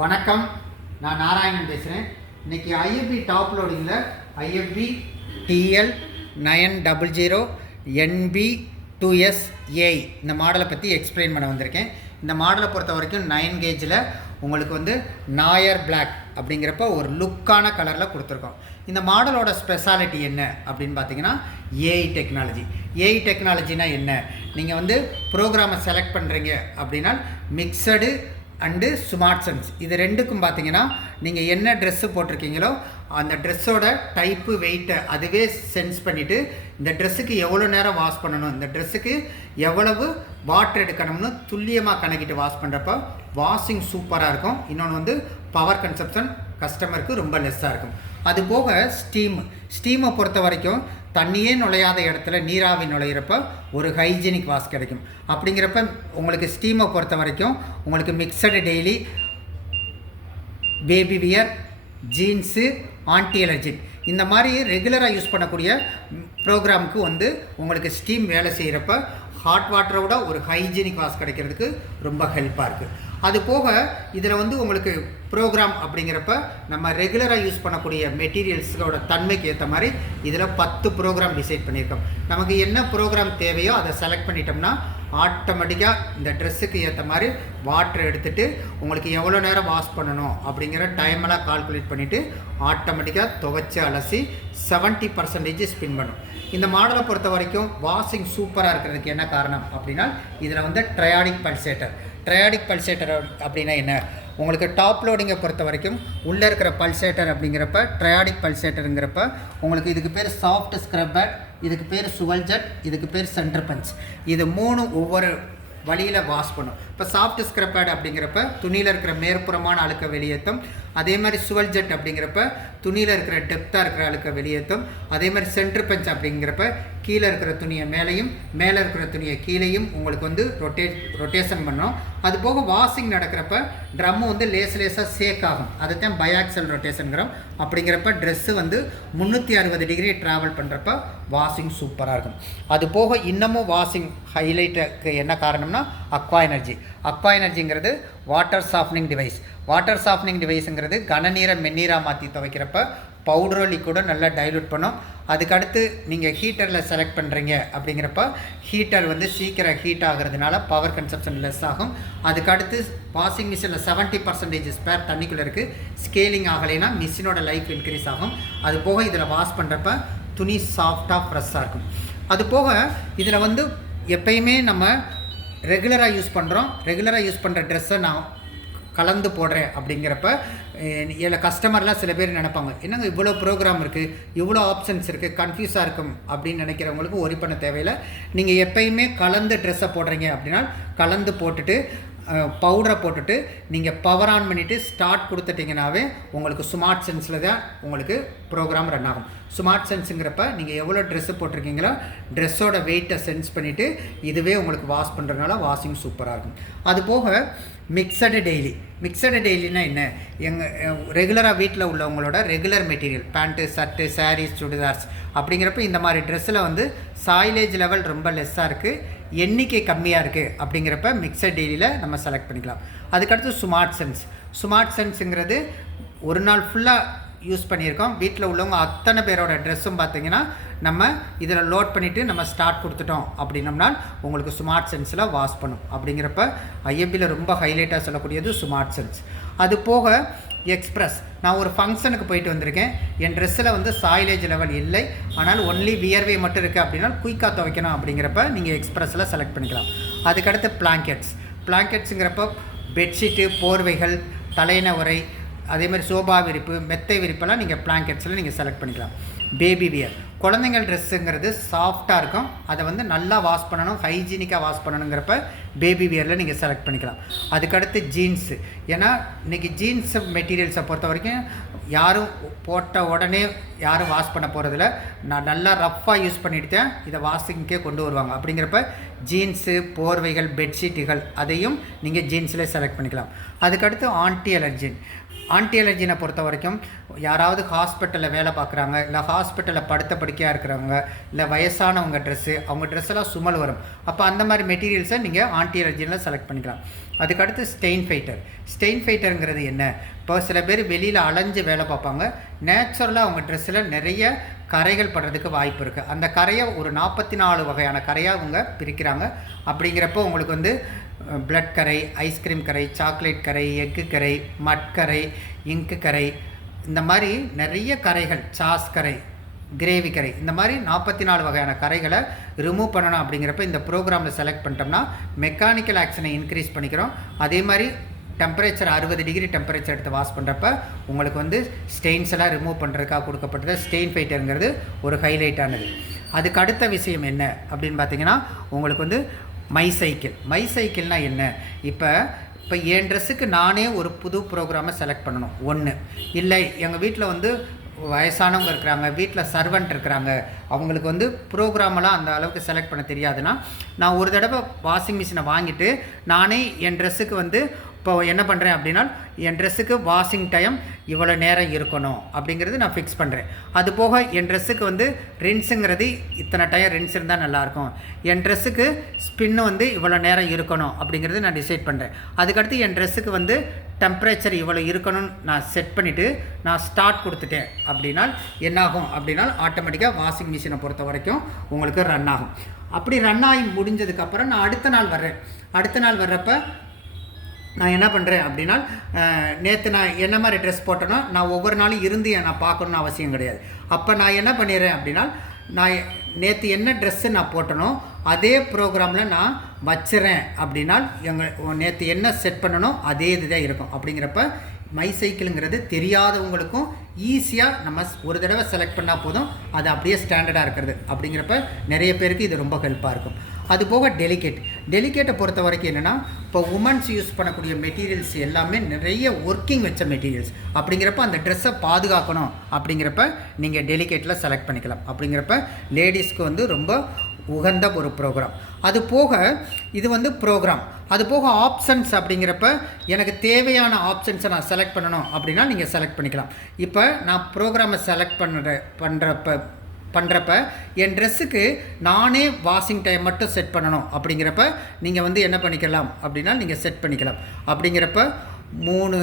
வணக்கம், நான் நாராயணன் பேசுகிறேன். இன்றைக்கி ஐஎஃப்பி டாப் லோடிங்கில் ஐஎஃப்பி TL 900 NB2S A இந்த மாடலை பற்றி எக்ஸ்பிளைன் பண்ண வந்திருக்கேன். இந்த மாடலை பொறுத்த வரைக்கும் 9 கேஜில் உங்களுக்கு நாயர் பிளாக் அப்படிங்கிறப்ப ஒரு லுக்கான கலரில் கொடுத்துருக்கோம். இந்த மாடலோட ஸ்பெஷாலிட்டி என்ன அப்படின்னு பார்த்தீங்கன்னா ஏஐ டெக்னாலஜி. ஏஐ டெக்னாலஜினா என்ன? நீங்கள் ப்ரோக்ராமை செலக்ட் பண்ணுறீங்க அப்படின்னா மிக்சடு அண்டு ஸ்மார்ட் சென்ஸ் இது ரெண்டுக்கும் பார்த்தீங்கன்னா நீங்கள் என்ன ட்ரெஸ்ஸு போட்டிருக்கீங்களோ அந்த ட்ரெஸ்ஸோட டைப்பு வெயிட்டை அதுவே சென்ஸ் பண்ணிவிட்டு இந்த ட்ரெஸ்ஸுக்கு எவ்வளோ நேரம் வாஷ் பண்ணணும், இந்த ட்ரெஸ்ஸுக்கு எவ்வளவு வாட்டர் எடுக்கணும்னு துல்லியமாக கணக்கிட்டு வாஷ் பண்ணுறப்ப வாஷிங் சூப்பராக இருக்கும். இன்னொன்று பவர் கன்சப்ஷன் கஸ்டமருக்கு ரொம்ப லெஸ்ஸாக இருக்கும். அது போக ஸ்டீமை பொறுத்த வரைக்கும் தண்ணியே நுழையாத இடத்துல நீராவி நுழையிறப்ப ஒரு ஹைஜீனிக் வாஷ் கிடைக்கும். அப்படிங்கிறப்ப உங்களுக்கு ஸ்டீமை பொறுத்த வரைக்கும் உங்களுக்கு mixed daily, baby wear, jeans, anti allergen இந்த மாதிரி ரெகுலராக யூஸ் பண்ணக்கூடிய ப்ரோக்ராமுக்கு உங்களுக்கு ஸ்டீம் வேலை செய்கிறப்ப ஹாட் வாட்டரோட ஒரு ஹைஜீனிக் வாஷ் கிடைக்கிறதுக்கு ரொம்ப ஹெல்ப்பாக இருக்குது. அது போக இதில் உங்களுக்கு ப்ரோக்ராம் அப்படிங்கிறப்ப நம்ம ரெகுலராக யூஸ் பண்ணக்கூடிய மெட்டீரியல்ஸோட தன்மைக்கு ஏற்ற மாதிரி இதில் 10 ப்ரோக்ராம் டிசைட் பண்ணியிருக்கோம். நமக்கு என்ன ப்ரோக்ராம் தேவையோ அதை செலக்ட் பண்ணிட்டோம்னா ஆட்டோமேட்டிக்காக இந்த ட்ரெஸ்ஸுக்கு ஏற்ற மாதிரி வாட்டர் எடுத்துகிட்டு உங்களுக்கு எவ்வளோ நேரம் வாஷ் பண்ணணும் அப்படிங்கிற டைமெல்லாம் கால்குலேட் பண்ணிவிட்டு ஆட்டோமேட்டிக்காக துவைச்சி அலசி 70% ஸ்பின் பண்ணும். இந்த மாடலை பொறுத்த வரைக்கும் வாஷிங் சூப்பராக இருக்கிறதுக்கு என்ன காரணம் அப்படின்னா இதில் ட்ரையாடிக் பல்சேட்டர் அப்படின்னா என்ன? உங்களுக்கு டாப் லோடிங்கை பொறுத்த வரைக்கும் உள்ளே இருக்கிற பல்சேட்டர் அப்படிங்கிறப்ப ட்ரையாடிக் பல்சேட்டருங்கிறப்ப உங்களுக்கு இதுக்கு பேர் சாஃப்ட் ஸ்க்ரப்பர், இதுக்கு பேர் சுவல் ஜெட், இதுக்கு பேர் சென்டர் பஞ்ச். இது 3 ஒவ்வொரு வழியில் வாஷ் பண்ணும். இப்போ சாஃப்ட் ஸ்க்ரப்பேட் அப்படிங்கிறப்ப துணியில் இருக்கிற மேற்புறமான அழுக்க வெளியேற்றும். அதே மாதிரி சுவல் ஜெட் அப்படிங்கிறப்ப துணியில் இருக்கிற டெப்த்தாக இருக்கிற அழுக்க வெளியேற்றும். அதே மாதிரி சென்டர் பஞ்ச் அப்படிங்கிறப்ப கீழே இருக்கிற துணியை மேலேயும் மேலே இருக்கிற துணியை கீழேயும் உங்களுக்கு ரொட்டேஷன் பண்ணணும். அது போக வாஷிங் நடக்கிறப்ப ட்ரம்மு லேசாக சேக் ஆகும். அதுதான் Bi-Axial ரொட்டேஷனுங்கிறோம். அப்படிங்கிறப்ப ட்ரெஸ்ஸு 360 டிகிரி ட்ராவல் பண்ணுறப்ப வாஷிங் சூப்பராக இருக்கும். அது போக இன்னமும் வாஷிங் ஹைலைட்டுக்கு என்ன காரணம்னா அக்வா எனர்ஜிங்கிறது வாட்டர் சாஃப்னிங் டிவைஸுங்கிறது கனநீரை மென்னீராக மாற்றி துவைக்கிறப்ப பவுடரோ லிக்விடோ நல்லா டைலூட் பண்ணும். அதுக்கடுத்து நீங்கள் ஹீட்டரில் செலக்ட் பண்ணுறீங்க அப்படிங்கிறப்ப ஹீட்டர் சீக்கிரம் ஹீட் ஆகிறதுனால பவர் கன்சப்ஷன் லெஸ் ஆகும். அதுக்கடுத்து வாஷிங் மிஷினில் 70% ஸ்பேர் தண்ணிக்குள்ளே இருக்குது. ஸ்கேலிங் ஆகலைன்னா மிஷினோட லைஃப் இன்க்ரீஸ் ஆகும். அது போக இதில் வாஷ் பண்ணுறப்ப துணி சாஃப்டாக ஃப்ரெஷ்ஷாக இருக்கும். அது போக இதில் எப்பயுமே நம்ம ரெகுலராக யூஸ் பண்ணுற ட்ரெஸ்ஸை நான் கலந்து போடுறேன் அப்படிங்கிறப்ப இதில் கஸ்டமர்லாம் சில பேர் நினைப்பாங்க, என்னங்க இவ்வளோ ப்ரோக்ராம் இருக்குது, இவ்வளோ ஆப்ஷன்ஸ் இருக்குது, கன்ஃபியூஸாக இருக்கும் அப்படின்னு நினைக்கிறவங்களுக்கு ஒரி பண்ண தேவையில்லை. நீங்கள் எப்பயுமே கலந்து ட்ரெஸ்ஸை போடுறீங்க அப்படின்னா கலந்து போட்டுட்டு பவுடரை போட்டுட்டு நீங்கள் பவர் ஆன் பண்ணிவிட்டு ஸ்டார்ட் கொடுத்துட்டிங்கனாவே உங்களுக்கு ஸ்மார்ட் சென்ஸில் தான் உங்களுக்கு ப்ரோக்ராம் ரன் ஆகும். ஸ்மார்ட் சென்ஸுங்கிறப்ப நீங்கள் எவ்வளோ ட்ரெஸ்ஸு போட்டிருக்கீங்களோ ட்ரெஸ்ஸோட வெயிட்டை சென்ஸ் பண்ணிவிட்டு இதுவே உங்களுக்கு வாஷ் பண்ணுறதுனால வாஷிங் சூப்பராக இருக்கும். அது போக மிக்சடு டெய்லினா என்ன? ரெகுலராக வீட்டில் உள்ளவங்களோட regular material pant, shirt, saris, churidars அப்படிங்கிறப்ப இந்த மாதிரி ட்ரெஸ்ஸில் சாயிலேஜ் லெவல் ரொம்ப லெஸ்ஸாக இருக்குது, எண்ணிக்கை கம்மியாக இருக்குது அப்படிங்கிறப்ப மிக்சட் டெய்லியில் நம்ம செலக்ட் பண்ணிக்கலாம். அதுக்கடுத்து ஸ்மார்ட் சென்ஸுங்கிறது ஒரு நாள் ஃபுல்லாக யூஸ் பண்ணியிருக்கோம். வீட்டில் உள்ளவங்க அத்தனை பேரோட ட்ரெஸ்ஸும் பார்த்திங்கன்னா நம்ம இதில் லோட் பண்ணிவிட்டு நம்ம ஸ்டார்ட் கொடுத்துட்டோம் அப்படின்னம்னா உங்களுக்கு ஸ்மார்ட் சென்ஸில் வாஷ் பண்ணும். அப்படிங்கிறப்ப ஐஎஃப்பியில் ரொம்ப ஹைலைட்டாக சொல்லக்கூடியது ஸ்மார்ட் சென்ஸ். அது போக எக்ஸ்ப்ரெஸ். நான் ஒரு ஃபங்க்ஷனுக்கு போயிட்டு வந்திருக்கேன். என் ட்ரெஸ்ஸில் சாயிலேஜ் லெவல் இல்லை, ஆனால் ஒன்லி வியர்வே மட்டும் இருக்குது அப்படின்னா குயிக்காக துவைக்கணும் அப்படிங்கிறப்ப நீங்கள் எக்ஸ்ப்ரெஸில் செலக்ட் பண்ணிக்கலாம். அதுக்கடுத்து பிளாங்கெட்ஸுங்கிறப்ப பெட்ஷீட்டு, போர்வைகள், தலையணை உரை, அதே மாதிரி சோபா விரிப்பு, மெத்தை விரிப்பெல்லாம் நீங்கள் பிளாங்கெட்ஸில் நீங்கள் செலக்ட் பண்ணிக்கலாம். பேபி வியர், குழந்தைங்கள் ட்ரெஸ்ஸுங்கிறது சாஃப்டாக இருக்கும், அதை நல்லா வாஷ் பண்ணணும், ஹைஜீனிக்காக வாஷ் பண்ணணுங்கிறப்ப பேபி வியரில் நீங்கள் செலக்ட் பண்ணிக்கலாம். அதுக்கடுத்து ஜீன்ஸு. ஏன்னா இன்றைக்கி ஜீன்ஸ் மெட்டீரியல்ஸை பொறுத்த வரைக்கும் யாரும் போட்ட உடனே யாரும் வாஷ் பண்ண போகிறதில்ல. நான் நல்லா ரஃப்பாக யூஸ் பண்ணிட்டு தான் இதை வாஷிங்க்கே கொண்டு வருவாங்க. அப்படிங்கிறப்ப ஜீன்ஸு, போர்வைகள், பெட்ஷீட்டுகள் அதையும் நீங்கள் ஜீன்ஸில் செலக்ட் பண்ணிக்கலாம். அதுக்கடுத்து ஆன்டி அலர்ஜின். ஆன்டி அலர்ஜினை பொறுத்த வரைக்கும் யாராவது ஹாஸ்பிட்டலில் வேலை பார்க்குறாங்க, இல்லை ஹாஸ்பிட்டலில் படுத்த படுக்கையாக இருக்கிறவங்க, இல்லை வயசானவங்க ட்ரெஸ்ஸு, அவங்க ட்ரெஸ்ஸெல்லாம் சுமல் வரும். அப்போ அந்த மாதிரி மெட்டீரியல்ஸை நீங்கள் ஆன்டி அலர்ஜினில் செலக்ட் பண்ணிக்கலாம். அதுக்கடுத்து ஸ்டெயின் ஃபைட்டர். ஸ்டெயின் ஃபைட்டருங்கிறது என்ன? இப்போ சில பேர் வெளியில் அலைஞ்சு வேலை பார்ப்பாங்க. நேச்சுரலாக அவங்க ட்ரெஸ்ஸில் நிறைய கரைகள் படுறதுக்கு வாய்ப்பு இருக்குது. அந்த கரையை ஒரு 44 வகையான கரையாக அவங்க பிரிக்கிறாங்க. அப்படிங்கிறப்போ உங்களுக்கு வந்து பிளட் கரை, ஐஸ்கிரீம் கரை, சாக்லேட் கரை, எக்கு கரை, மட்கரை, இங்கு கரை, இந்த மாதிரி நிறைய கரைகள், சாஸ் கரை, கிரேவி கரை, இந்த மாதிரி 44 வகையான கரைகளை ரிமூவ் பண்ணணும். அப்படிங்கிறப்ப இந்த ப்ரோக்ராமில் செலக்ட் பண்ணிட்டோம்னா மெக்கானிக்கல் ஆக்ஷனை இன்க்ரீஸ் பண்ணிக்கிறோம். அதே மாதிரி டெம்பரேச்சர் 60 டிகிரி டெம்பரேச்சர் எடுத்து வாஷ் பண்ணுறப்ப உங்களுக்கு வந்து ஸ்டெயின்ஸ் எல்லாம் ரிமூவ் பண்ணுறதுக்காக கொடுக்கப்பட்டது ஸ்டெயின் ஃபைட்டருங்கிறது ஒரு ஹைலைட்டானது. அதுக்கு அடுத்த விஷயம் என்ன அப்படின்னு பார்த்தீங்கன்னா, உங்களுக்கு வந்து மை சைக்கிள்னால் என்ன? இப்போ என் ட்ரெஸ்ஸுக்கு நானே ஒரு புது ப்ரோக்ராமை செலக்ட் பண்ணணும். ஒன்று இல்லை, எங்கள் வீட்டில் வந்து வயசானவங்க இருக்கிறாங்க, வீட்டில் சர்வெண்ட் இருக்கிறாங்க, அவங்களுக்கு வந்து ப்ரோக்ராமெல்லாம் அந்த அளவுக்கு செலக்ட் பண்ண தெரியாதுன்னா, நான் ஒரு தடவை வாஷிங் மிஷினை வாங்கிட்டு நானே என் ட்ரெஸ்ஸுக்கு வந்து இப்போ என்ன பண்ணுறேன் அப்படின்னா, என் ட்ரெஸ்ஸுக்கு வாஷிங் டைம் இவ்வளோ நேரம் இருக்கணும் அப்படிங்கிறது நான் ஃபிக்ஸ் பண்ணுறேன். அது போக என் ட்ரெஸ்ஸுக்கு வந்து ரின்ஸுங்கிறது இத்தனை டைம் ரின்ஸ் இருந்தால் நல்லாயிருக்கும், என் ட்ரெஸ்ஸுக்கு ஸ்பின்னு வந்து இவ்வளோ நேரம் இருக்கணும் அப்படிங்கிறது நான் டிசைட் பண்ணுறேன். அதுக்கடுத்து என் ட்ரெஸ்ஸுக்கு வந்து டெம்பரேச்சர் இவ்வளோ இருக்கணும்னு நான் செட் பண்ணிவிட்டு நான் ஸ்டார்ட் கொடுத்துட்டேன் அப்படின்னா என்னாகும் அப்படின்னா, ஆட்டோமேட்டிக்காக வாஷிங் மிஷினை பொறுத்த வரைக்கும் உங்களுக்கு ரன் ஆகும். அப்படி ரன் ஆகி முடிஞ்சதுக்கப்புறம் நான் அடுத்த நாள் வர்றப்ப நான் என்ன பண்ணுறேன் அப்படின்னா, நேற்று நான் என்ன மாதிரி ட்ரெஸ் போட்டேனோ நான் ஒவ்வொரு நாளும் இருந்து நான் பார்க்கணுன்னு அவசியம் கிடையாது. அப்போ நான் என்ன பண்ணிடுறேன் அப்படின்னா, நான் நேற்று என்ன ட்ரெஸ்ஸு நான் போட்டனோ அதே ப்ரோக்ராமில் நான் வச்சுறேன் அப்படின்னா, நேற்று என்ன செட் பண்ணணும் அதே இதுதான் இருக்கும். அப்படிங்கிறப்ப மை சைக்கிளுங்கிறது தெரியாதவங்களுக்கும் ஈஸியாக நம்ம ஒரு தடவை செலக்ட் பண்ணால் போதும், அது அப்படியே ஸ்டாண்டர்டாக இருக்கிறது. அப்படிங்கிறப்ப நிறைய பேருக்கு இது ரொம்ப ஹெல்ப்பாக இருக்கும். அதுபோக டெலிகேட்டை பொறுத்த வரைக்கும் என்னென்னா, இப்போ உமன்ஸ் யூஸ் பண்ணக்கூடிய மெட்டீரியல்ஸ் எல்லாமே நிறைய ஒர்க்கிங் வச்ச மெட்டீரியல்ஸ். அப்படிங்கிறப்ப அந்த ட்ரெஸ்ஸை பாதுகாக்கணும் அப்படிங்கிறப்ப நீங்கள் டெலிகேட்டில் செலக்ட் பண்ணிக்கலாம். அப்படிங்கிறப்ப லேடிஸ்க்கு வந்து ரொம்ப உகந்த ஒரு ப்ரோக்ராம். அது போக இது வந்து ப்ரோக்ராம். அது போக ஆப்ஷன்ஸ் அப்படிங்கிறப்ப எனக்கு தேவையான ஆப்ஷன்ஸை நான் செலக்ட் பண்ணணும் அப்படின்னா நீங்கள் செலக்ட் பண்ணிக்கலாம். இப்போ நான் ப்ரோக்ராமை செலக்ட் பண்ணுறப்ப என் ட்ரெஸ்ஸுக்கு நானே வாஷிங் டைம் மட்டும் செட் பண்ணணும் அப்படிங்கிறப்ப நீங்கள் வந்து என்ன பண்ணிக்கலாம் அப்படின்னா நீங்கள் செட் பண்ணிக்கலாம். அப்படிங்கிறப்ப 3,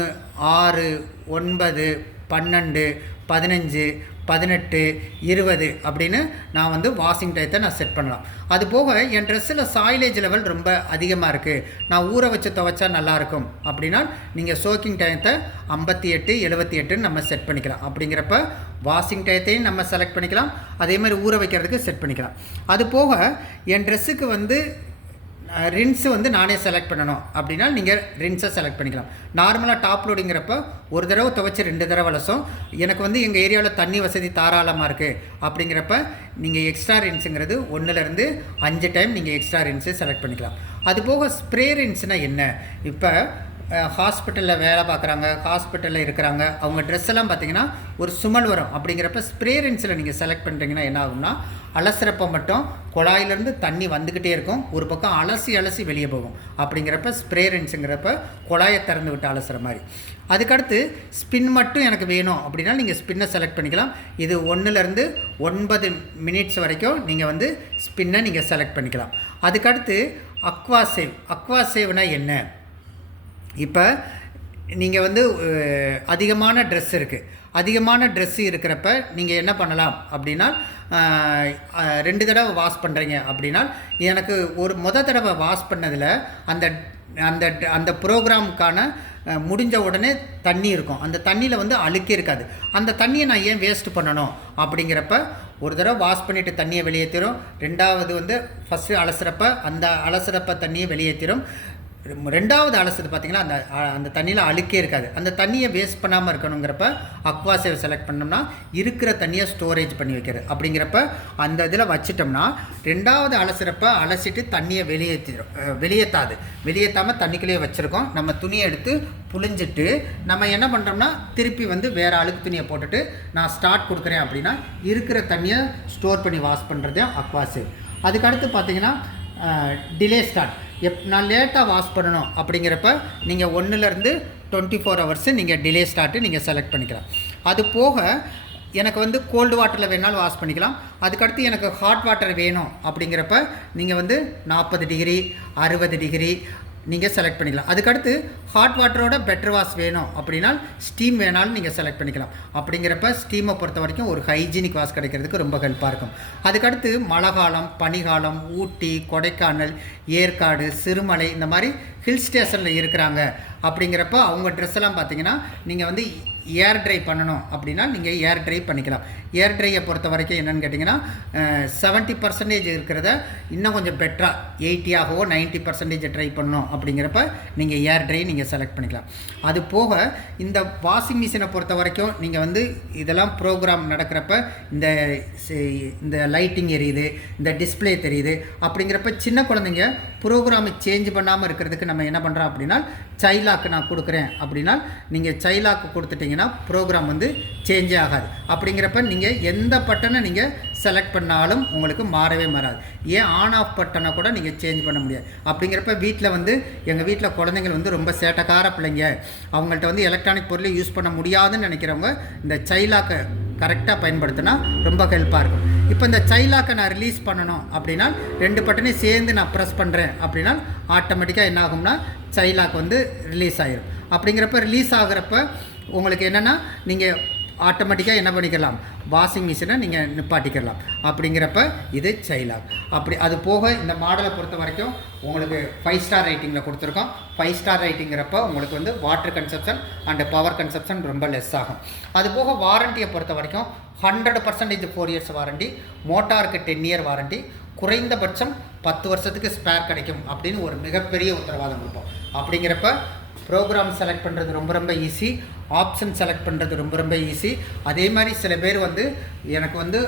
6, 9, 12, 15, 18, 20 அப்படின்னு நான் வந்து வாஷிங் டயத்தை நான் செட் பண்ணலாம். அது போக என் ட்ரெஸ்ஸில் சாயிலேஜ் லெவல் ரொம்ப அதிகமாக இருக்குது, நான் ஊற வச்சு துவைச்சா நல்லாயிருக்கும் அப்படின்னா நீங்கள் சோக்கிங் டயத்தை 58, 78 நம்ம செட் பண்ணிக்கலாம். அப்படிங்கிறப்ப வாஷிங் டயத்தையும் நம்ம செலக்ட் பண்ணிக்கலாம், அதே மாதிரி ஊற வைக்கிறதுக்கு செட் பண்ணிக்கலாம். அது போக என் ட்ரெஸ்ஸுக்கு வந்து ரின்ஸு வந்து நானே செலக்ட் பண்ணணும் அப்படின்னா நீங்கள் ரின்ஸை செலக்ட் பண்ணிக்கலாம். நார்மலாக டாப் லோடிங்கிறப்ப ஒரு தடவை துவைச்சி 2 தடவை வலசும். எனக்கு வந்து எங்கள் ஏரியாவில் தண்ணி வசதி தாராளமாக இருக்குது அப்படிங்கிறப்ப நீங்கள் எக்ஸ்ட்ரா ரின்ஸுங்கிறது 1லேருந்து 5 டைம் நீங்கள் எக்ஸ்ட்ரா ரின்ஸு செலக்ட் பண்ணிக்கலாம். அதுபோக ஸ்ப்ரே ரின்ஸ்னால் என்ன? இப்போ ஹாஸ்பிட்டலில் வேலை பார்க்குறாங்க, ஹாஸ்பிட்டலில் இருக்கிறாங்க, அவங்க ட்ரெஸ் எல்லாம் பார்த்திங்கன்னா ஒரு சுமல் வரும். அப்படிங்கிறப்ப ஸ்ப்ரே ரின்ஸில் நீங்கள் செலக்ட் பண்ணுறீங்கன்னா என்ன ஆகும்னா, அலசுறப்ப மட்டும் குழாயிலேருந்து தண்ணி வந்துக்கிட்டே இருக்கும், ஒரு பக்கம் அலசி வெளியே போகும். அப்படிங்கிறப்ப ஸ்ப்ரே ரின்ஸுங்கிறப்ப குழாயை திறந்து விட்டு அலசுகிற மாதிரி. அதுக்கடுத்து ஸ்பின் மட்டும் எனக்கு வேணும் அப்படின்னா நீங்கள் ஸ்பின்னை செலக்ட் பண்ணிக்கலாம். இது 1லேருந்து 9 மினிட்ஸ் வரைக்கும் நீங்கள் வந்து ஸ்பின்னை நீங்கள் செலக்ட் பண்ணிக்கலாம். அதுக்கடுத்து அக்வா சேவ்னா என்ன? இப்போ நீங்கள் வந்து அதிகமான ட்ரெஸ் இருக்கிறப்ப நீங்கள் என்ன பண்ணலாம் அப்படின்னா, 2 தடவை வாஷ் பண்ணுறீங்க அப்படின்னா, எனக்கு ஒரு தடவை வாஷ் பண்ணதில் அந்த அந்த அந்த ப்ரோக்ராமுக்கான முடிஞ்ச உடனே தண்ணி இருக்கும், அந்த தண்ணியில் வந்து அழுக்கே இருக்காது. அந்த தண்ணியை நான் ஏன் வேஸ்ட் பண்ணணும் அப்படிங்கிறப்ப ஒரு தடவை வாஷ் பண்ணிவிட்டு தண்ணியை வெளியேற்றிடும். 2வது வந்து ஃபஸ்ட்டு அலசுறப்ப தண்ணியை வெளியேற்றிடும். 2வது அலசுறது பார்த்திங்கன்னா அந்த தண்ணியில் அழுக்கே இருக்காது. அந்த தண்ணியை வேஸ்ட் பண்ணாமல் இருக்கணுங்கிறப்ப அக்வா சேவ் செலக்ட் பண்ணோம்னா இருக்கிற தண்ணியை ஸ்டோரேஜ் பண்ணி வைக்கிறது. அப்படிங்கிறப்ப அந்த இதில் வச்சிட்டோம்னா 2வது அலசுறப்ப அலசிட்டு தண்ணியை வெளியேற்றாமல் தண்ணிக்குள்ளேயே வச்சுருக்கோம். நம்ம துணியை எடுத்து புழிஞ்சிட்டு நம்ம என்ன பண்ணுறோம்னா திருப்பி வந்து வேறு அழுக்கு துணியை போட்டுட்டு நான் ஸ்டார்ட் கொடுக்குறேன் அப்படின்னா இருக்கிற தண்ணியை ஸ்டோர் பண்ணி வாஷ் பண்ணுறது அக்வா சேவ். அதுக்கடுத்து பார்த்திங்கன்னா டிலே ஸ்டார்ட். நான் லேட்டாக வாஷ் பண்ணணும் அப்படிங்கிறப்ப நீங்கள் 1லேருந்து 24 ஹவர்ஸு நீங்கள் டிலே ஸ்டார்ட்டு நீங்கள் செலக்ட் பண்ணிக்கலாம். அது போக எனக்கு வந்து கோல்டு வாட்டரில் வேணாலும் வாஷ் பண்ணிக்கலாம். அதுக்கடுத்து எனக்கு ஹாட் வாட்டர் வேணும் அப்படிங்கிறப்ப நீங்கள் வந்து 40 டிகிரி 60 டிகிரி நீங்கள் செலக்ட் பண்ணிக்கலாம். அதுக்கடுத்து ஹாட் வாட்டரோட பெட்டர் வாஷ் வேணும் அப்படின்னா ஸ்டீம் வேணாலும் நீங்கள் செலக்ட் பண்ணிக்கலாம். அப்படிங்கிறப்ப ஸ்டீமை பொறுத்த வரைக்கும் ஒரு ஹைஜீனிக் வாஷ் கிடைக்கிறதுக்கு ரொம்ப ஹெல்ப்பாக இருக்கும். அதுக்கடுத்து மழை காலம், பனிகாலம், ஊட்டி, கொடைக்கானல், ஏற்காடு, சிறுமலை இந்த மாதிரி ஹில் ஸ்டேஷனில் இருக்கிறாங்க அப்படிங்கிறப்ப அவங்க ட்ரெஸ் எல்லாம் பார்த்தீங்கன்னா நீங்கள் வந்து ஏர் ட்ரை பண்ணணும் அப்படின்னா நீங்கள் ஏர் ட்ரை பண்ணிக்கலாம். ஏர் ட்ரையை பொறுத்த வரைக்கும் என்னென்னு கேட்டிங்கன்னா 70% இருக்கிறத இன்னும் கொஞ்சம் பெட்டராக 80ஆகவோ 90% ட்ரை பண்ணணும் அப்படிங்கிறப்ப நீங்கள் ஏர் ட்ரை நீங்கள் செலக்ட் பண்ணிக்கலாம். அது போக இந்த வாஷிங் மிஷினை பொறுத்த வரைக்கும் நீங்கள் வந்து இதெல்லாம் ப்ரோக்ராம் நடக்கிறப்ப இந்த லைட்டிங் எரியுது, இந்த டிஸ்பிளே தெரியுது அப்படிங்கிறப்ப சின்ன குழந்தைங்க ப்ரோக்ராமை சேஞ்ச் பண்ணாமல் இருக்கிறதுக்கு நம்ம என்ன பண்ணுறோம் அப்படின்னா சைலாக்கு நான் கொடுக்குறேன் அப்படின்னா நீங்கள் சைலாக்கு கொடுத்துட்டிங்கன்னா ப்ரோக்ராம் வந்து சேஞ்சே ஆகாது. அப்படிங்கிறப்ப நீங்கள் எந்த பட்டனை நீங்கள் செலக்ட் பண்ணாலும் உங்களுக்கு மாறவே மாறாது. ஏன் ஆன் ஆஃப் பட்டனை கூட நீங்கள் சேஞ்ச் பண்ண முடியாது. அப்படிங்கிறப்ப வீட்டில் வந்து எங்கள் வீட்டில் குழந்தைங்கள் வந்து ரொம்ப சேட்டக்கார பிள்ளைங்க, அவங்கள்ட்ட வந்து எலக்ட்ரானிக் பொருளை யூஸ் பண்ண முடியாதுன்னு நினைக்கிறவங்க இந்த சைலாக்கை கரெக்டாக பயன்படுத்தினா ரொம்ப ஹெல்ப்பாக இருக்கும். இப்போ இந்த சைலாக்கை நான் ரிலீஸ் பண்ணணும் அப்படின்னா 2 பட்டனையும் சேர்ந்து நான் ப்ரெஸ் பண்ணுறேன் அப்படின்னா ஆட்டோமேட்டிக்காக என்ன ஆகும்னா சைலாக் வந்து ரிலீஸ் ஆகிடும். அப்படிங்கிறப்ப ரிலீஸ் ஆகிறப்ப உங்களுக்கு என்னென்னா நீங்கள் ஆட்டோமேட்டிக்காக என்ன பண்ணிக்கலாம், வாஷிங் மிஷினை நீங்கள் நிப்பாட்டிக்கலாம். அப்படிங்கிறப்ப இது சைலாக். அப்படி அது போக இந்த மாடலை பொறுத்த வரைக்கும் உங்களுக்கு 5 ஸ்டார் ரேட்டிங்கில் கொடுத்துருக்கோம். 5 ஸ்டார் ரேட்டிங்கிறப்ப உங்களுக்கு வந்து water consumption and power consumption ரொம்ப லெஸ் ஆகும். அது போக வாரண்டியை பொறுத்த வரைக்கும் 100% 4 இயர்ஸ் வாரண்டி, மோட்டாருக்கு 10 இயர் வாரண்டி, குறைந்தபட்சம் 10 வருஷத்துக்கு ஸ்பேர் கிடைக்கும் அப்படின்னு ஒரு மிகப்பெரிய உத்தரவாதம் கொடுப்போம். அப்படிங்கிறப்ப ப்ரோக்ராம் செலக்ட் பண்ணுறது ரொம்ப ஈஸி, ஆப்ஷன் செலக்ட் பண்ணுறது ரொம்ப ஈஸி. அதே மாதிரி சில பேர் வந்து எனக்கு வந்து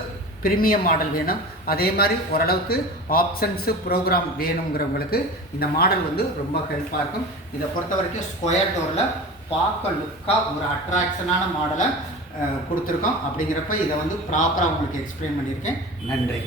ப்ரீமியம் மாடல் வேணும், அதே மாதிரி ஓரளவுக்கு ஆப்ஷன்ஸு ப்ரோக்ராம் வேணுங்கிறவங்களுக்கு இந்த மாடல் வந்து ரொம்ப ஹெல்ப்பாக இருக்கும். இதை பொறுத்த வரைக்கும் ஸ்கொயர் டோரில் பார்க்க லுக்காக ஒரு அட்ராக்ஷனான மாடலை கொடுத்துருக்கோம். அப்படிங்கிறப்ப இதை வந்து ப்ராப்பராக உங்களுக்கு எக்ஸ்பிளைன் பண்ணியிருக்கேன். நன்றி.